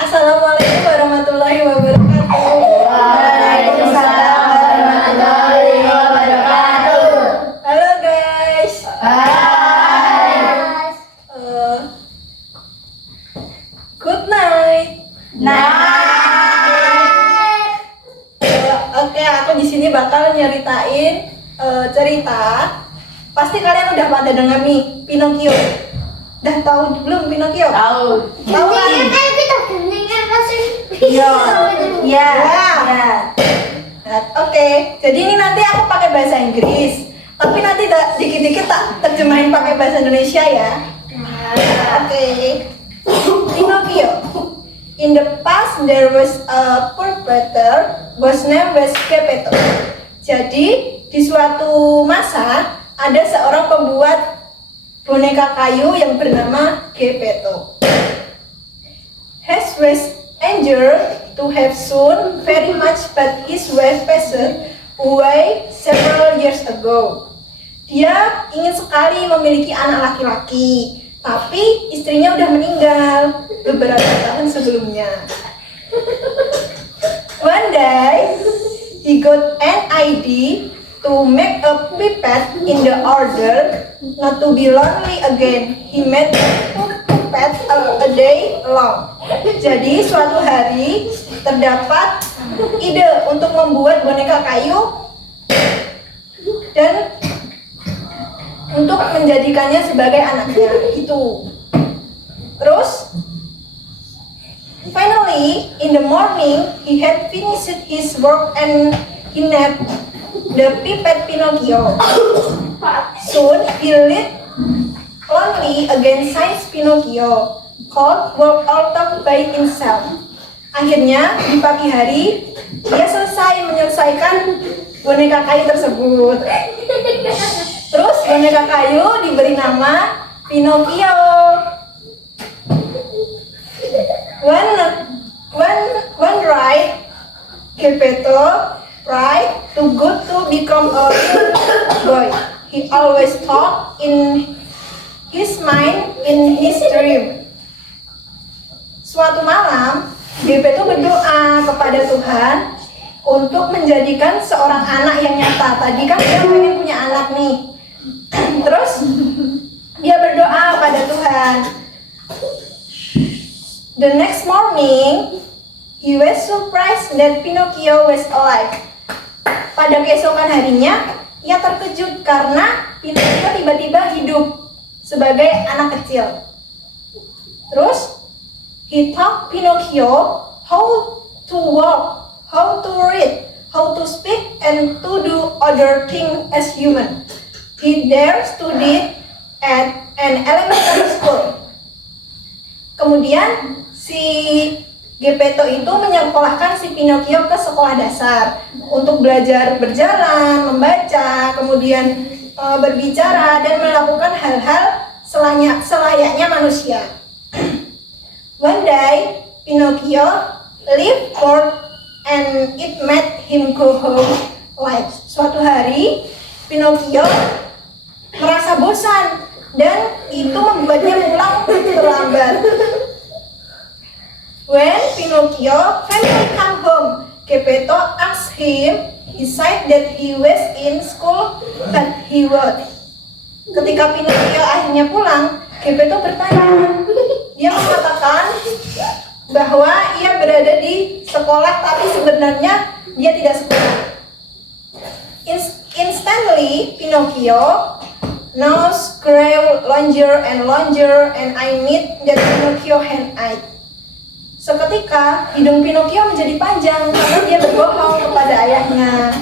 Assalamualaikum warahmatullahi wabarakatuh. Waalaikumsalam warahmatullahi wabarakatuh. Halo guys. Hai. Good night. Oke, aku di sini bakal nyeritain cerita. Pasti kalian udah pada denger nih, Pinocchio. Udah tahu belum Pinocchio? Tahu. Tahu kan? Iya. Iya. Oke, jadi ini nanti aku pakai bahasa Inggris. Tapi nanti dikit-dikit tak terjemahin pakai bahasa Indonesia ya. Oke. Pinocchio. In the past there was a purveyor whose name was Geppetto. Jadi di suatu masa ada seorang pembuat boneka kayu yang bernama Geppetto. His was eager to have son very much, but his wife passed away several years ago. Dia ingin sekali memiliki anak laki-laki, tapi istrinya udah meninggal beberapa tahun sebelumnya. One day, he got an idea to make a puppet in the order not to be lonely again. He made a puppet a day long. Jadi suatu hari terdapat ide untuk membuat boneka kayu dan untuk menjadikannya sebagai anaknya gitu. Terus finally in the morning he had finished his work and he named the puppet Pinocchio. Soon he lived lonely again since Pinocchio could walk out by himself. Akhirnya di pagi hari dia menyelesaikan boneka kayu tersebut. Terus boneka kayu diberi nama Pinocchio. One night, Geppetto tried to become a little boy. He always thought in his mind in his dream. Suatu malam, Geppetto berdoa kepada Tuhan untuk menjadikan seorang anak yang nyata. Tadi kan dia pengen punya anak nih. Terus dia berdoa pada Tuhan. The next morning, he was surprised that Pinocchio was alive. Pada keesokan harinya, ia terkejut karena Pinocchio tiba-tiba hidup sebagai anak kecil. Terus, he taught Pinocchio how to walk, how to read, how to speak, and to do other things as human. He there studied at an elementary school. Kemudian si Geppetto itu menyekolahkan si Pinocchio ke sekolah dasar untuk belajar berjalan, membaca, kemudian berbicara dan melakukan hal-hal selayaknya manusia. One day, Pinocchio left forth and it made him go home late. Suatu hari, Pinocchio merasa bosan dan itu membuatnya pulang terlambat. When Pinocchio finally come home, Geppetto asked him. He said that he was in school, but he was. Ketika Pinocchio akhirnya pulang, Geppetto bertanya. Dia mengatakan bahwa ia berada di sekolah, tapi sebenarnya dia tidak sekolah. Instantly, Pinocchio nose grew longer and longer, and I meet that Pinocchio hand-eyed. Seketika hidung Pinocchio menjadi panjang karena dia berbohong kepada ayahnya.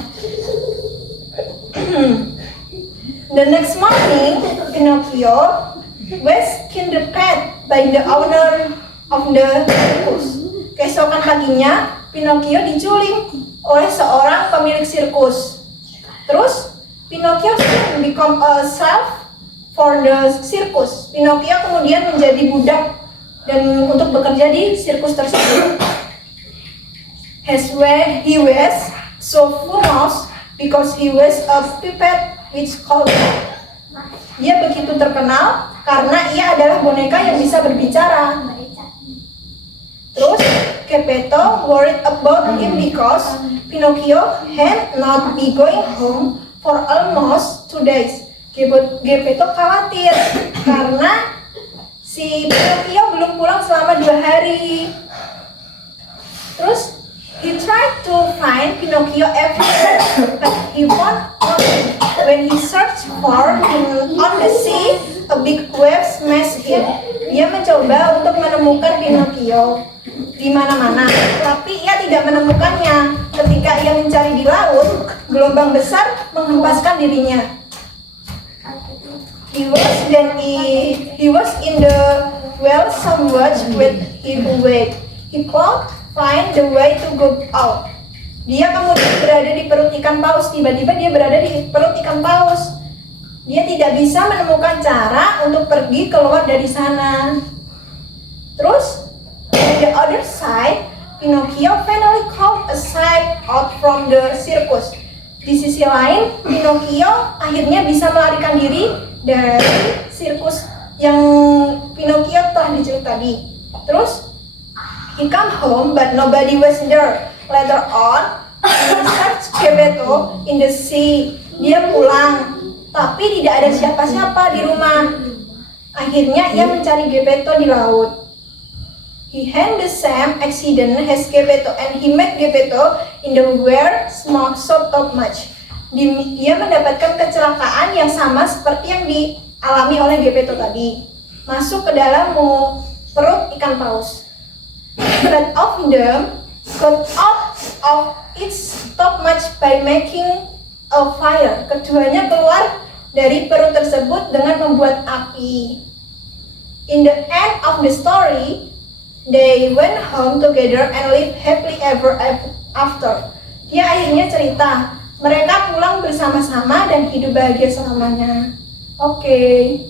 The next morning, Pinocchio was kidnapped by the owner of the circus. Keesokan paginya, Pinocchio diculik oleh seorang pemilik sirkus. Terus, Pinocchio soon become a slave for the circus. Pinocchio kemudian menjadi budak dan untuk bekerja di sirkus tersebut. He was so famous because he was a puppet which called. Dia begitu terkenal karena ia adalah boneka yang bisa berbicara. Terus Geppetto worried about him because Pinocchio had not been going home for almost 2 days. Geppetto khawatir karena si Pinocchio belum pulang selama 2 hari. Terus he tried to find Pinocchio everywhere, but he found nothing. When he searched for him on the sea, a big wave smashed him. Dia mencoba untuk menemukan Pinocchio di mana-mana, tapi ia tidak menemukannya. Ketika ia mencari di laut, gelombang besar menghempaskan dirinya. He was in the well somewhat with his weight. He could find the way to go out. Dia kemudian berada di perut ikan paus. Tiba-tiba dia berada di perut ikan paus. Dia tidak bisa menemukan cara untuk pergi keluar dari sana. Terus, on the other side, Pinocchio finally called aside out from the circus. Di sisi lain, Pinocchio akhirnya bisa melarikan diri dari sirkus yang Pinocchio telah diculik tadi. Terus, he come home but nobody was there. Later on, he searched Geppetto in the sea. Dia pulang, tapi tidak ada siapa-siapa di rumah. Akhirnya ia mencari Geppetto di laut. He had the same accident as Geppetto and he met Geppetto in the where smoke so top much. Dia mendapatkan kecelakaan yang sama seperti yang dialami oleh Geppetto tadi. Masuk ke dalam perut ikan paus. Both of them got out of its top much by making a fire. Keduanya keluar dari perut tersebut dengan membuat api. In the end of the story, they went home together and lived happily ever after. Dia akhirnya cerita, mereka pulang bersama-sama dan hidup bahagia selamanya. Oke.